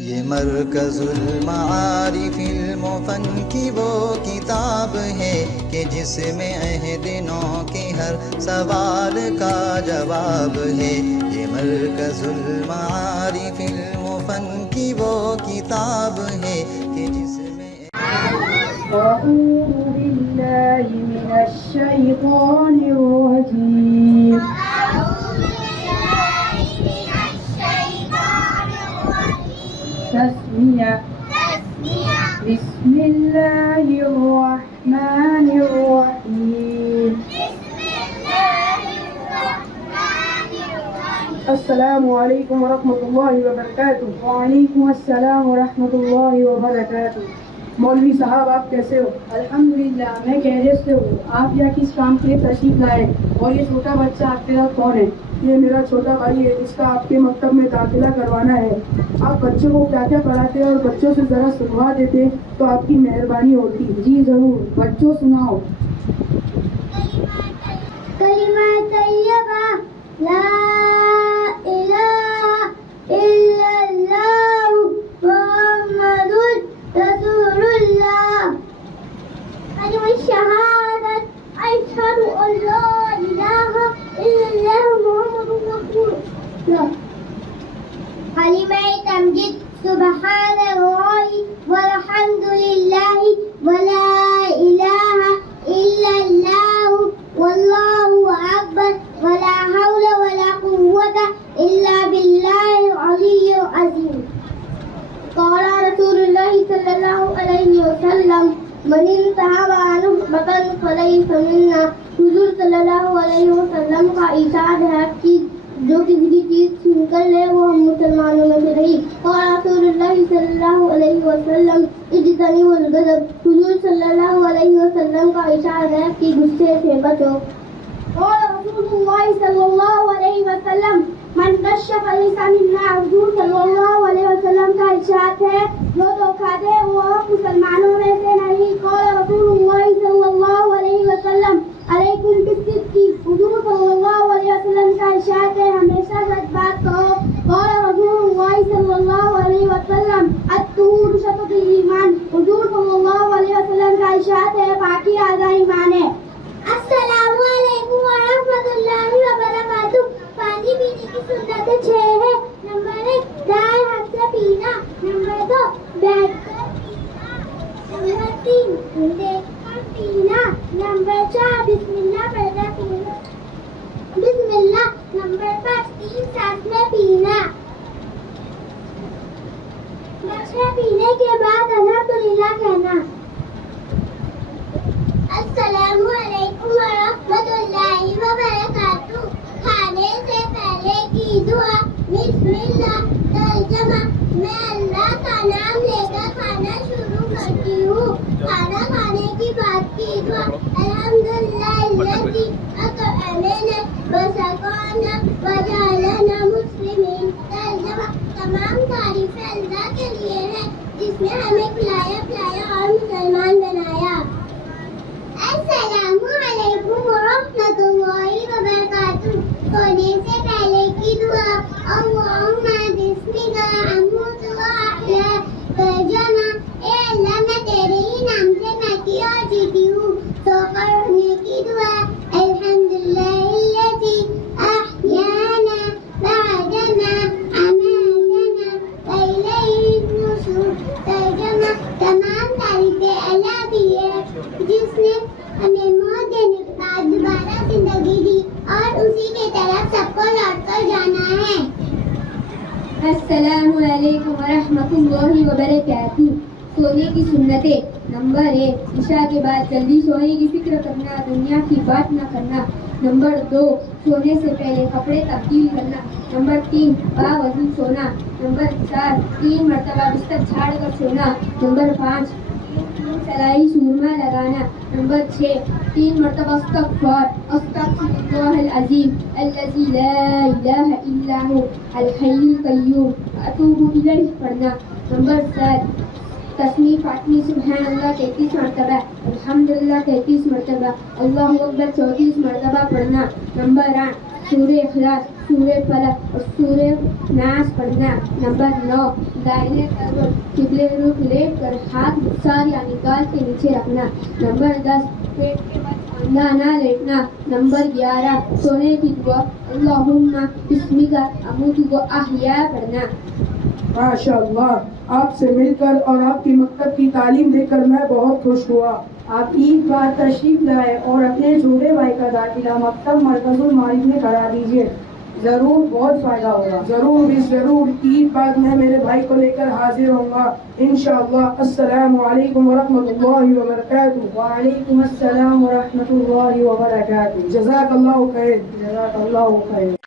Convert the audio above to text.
یہ مرکز المعارف علم و فن کی وہ کتاب ہے کہ جس میں عہد نو کے ہر سوال کا جواب ہے. یہ مرکز المعارف علم و فن کی وہ کتاب ہے کہ جس میں أعوذ بالله من الشيطان الرجيم. تسمية. بسم الله الرحمن الرحيم. السلام عليكم ورحمة الله وبركاته. وعليكم السلام ورحمة الله وبركاته. مولوی صاحب آپ کیسے ہو؟ الحمدللہ میں خیریت سے ہوں. آپ یہاں کس کام کے لیے تشریف لائے اور یہ چھوٹا بچہ آپ کے ساتھ کون ہے؟ یہ میرا چھوٹا بھائی ہے جس کا آپ کے مکتب میں داخلہ کروانا ہے. آپ بچوں کو کیا کیا پڑھاتے ہیں اور بچوں سے ذرا سنوا دیتے تو آپ کی مہربانی ہوتی. جی ضرور، بچوں سناؤ. کلمہ طیبہ لا الہ الا اللہ محمد رسول اللہ. کلمہ شہادت اشہد ان لا الہ الا اللہ محمد رسول اللہ. کلمہ تمجید سبحان اللہ والحمد للہ ولا الہ الا اللہ واللہ اکبر ولا حول ولا قوة الا باللہ العلی العظیم. قال رسول اللہ صلی اللہ علیہ وسلم من انتہب نخبۃ فلیس منا. حضور صلی اللہ علیہ وسلم کا ارشاد ہے کہ جو کسی بھی چیز چھین کر لے وہ ہم مسلمانوں میں سے نہیں. قال رسول اللہ صلی اللہ علیہ وسلم اجتنبوا الغضب. حضور صلی اللہ علیہ وسلم کا ارشاد ہے کہ غصے سے بچو. قال رسول اللہ صلی اللہ علیہ وسلم من غش فلیس منا. حضور صلی اللہ علیہ وسلم کا ارشاد ہے جو دھوکہ دے وہ مسلمانوں میں سے نہیں. قال رسول اللہ صلی اللہ علیہ وسلم علیکم بالصدق. حضور صلی اللہ علیہ وسلم کا ارشاد ہے ہمیشہ سچ بات کہو. قال رسول اللہ صلی اللہ علیہ وسلم الطہور شطر الایمان. حضور صلی اللہ علیہ وسلم کا ارشاد ہے پاکی آدھا ایمان ہے. السلام علیکم ورحمۃ اللہ وبرکاتہ. پانی پینے کی سنتیں 6 ہے. نمبر 1 دائیں ہاتھ سے پینا. نمبر 2 بیٹھ کر پینا. نمبر 3 دیکھ کر پینا. نمبر 4 بسم اللہ پڑھ کر پینا. بسم اللہ. نمبر 5 3 سانس میں پینا. نشہ پینے کے بعد الحمدللہ کہنا. السلام علیکم ورحمۃ اللہ وبرکاتہ. کھانے سے پہلے کی دعا. بسم اللہ. ترجمہ میں اللہ کا نام لے کر کھانا شروع کرتی ہوں. کھانا کھانے کی بعد کی دعا. الحمدللہ الذی اطعمنا وسقانا وجعلنا مسلمین. ترجمہ تمام تعریفیں اللہ کے لیے ہیں جس نے ہمیں کھلایا پلایا اور مسلمان بنایا. السلام علیکم ورحمۃ اللہ وبرکاتہ. سونے سے پہلے کی دعا. اللہم بسمک اموت واحیا. ترجمہ اے اللہ میں تیرے ہی نام سے مرتی اور جیتی ہوں. سو کر اٹھنے کی دعا. الحمدللہ الذی احیانا بعدما اماتنا والیہ النشور. ترجمہ تمام تعریفیں اللہ کی ہے جس نے ہمیں موت دینے کے بعد دوبارہ زندگی دی اور اسی کی طرف سب کو لوٹ کر جانا ہے. السلام علیکم ورحمۃ اللہ وبرکاتہ. سونے کی سنتیں. نمبر 1 عشاء کے بعد جلدی سونے کی فکر کرنا. دنیا کی بات نہ کرنا. نمبر 2 سونے سے پہلے کپڑے تبدیل کرنا. نمبر 3 باوضو سونا. نمبر 4 3 مرتبہ بستر جھاڑ کر سونا. نمبر 5 سلائی سورما لگانا. نمبر 6 3 مرتبہ استغفار. استغفر اللہ العظیم الذی لا الہ الا هو الحی القیوم اتوب الیہ پڑھنا. نمبر 7 تسبیح فاطمی سبحان اللہ 33 مرتبہ. الحمدللہ 33 مرتبہ. اللہ اکبر 34 مرتبہ پڑھنا. نمبر 8 سورہ اخلاص سورہ فلق اور سورہ ناس پڑھنا۔ نمبر 9 دائیں طرف قبلے رخ لیٹ کر ہاتھ سار یا نکال کے نیچے رکھنا۔ نمبر 10 پیٹ کے بل اندھا نہ لیٹنا۔ نمبر 11 سونے کی دعا اللہم بسمک اموت و احیا پڑھنا۔ ماشاء اللہ، آپ سے مل کر اور آپ کی مکتب کی تعلیم دیکھ کر میں بہت خوش ہوا۔ آپ عید بار تشریف لائے اور اپنے چھوٹے بھائی کا داخلہ مکتب مرکز المعارف میں کرا دیجیے، ضرور بہت فائدہ ہوگا۔ ضرور ضرور، عید بعد میں میرے بھائی کو لے کر حاضر ہوں گا انشاءاللہ۔ السلام علیکم ورحمۃ اللہ وبرکاتہ۔ وعلیکم السلام ورحمۃ اللہ وبرکاتہ۔ جزاک اللہ خیر۔ جزاک اللہ خیر۔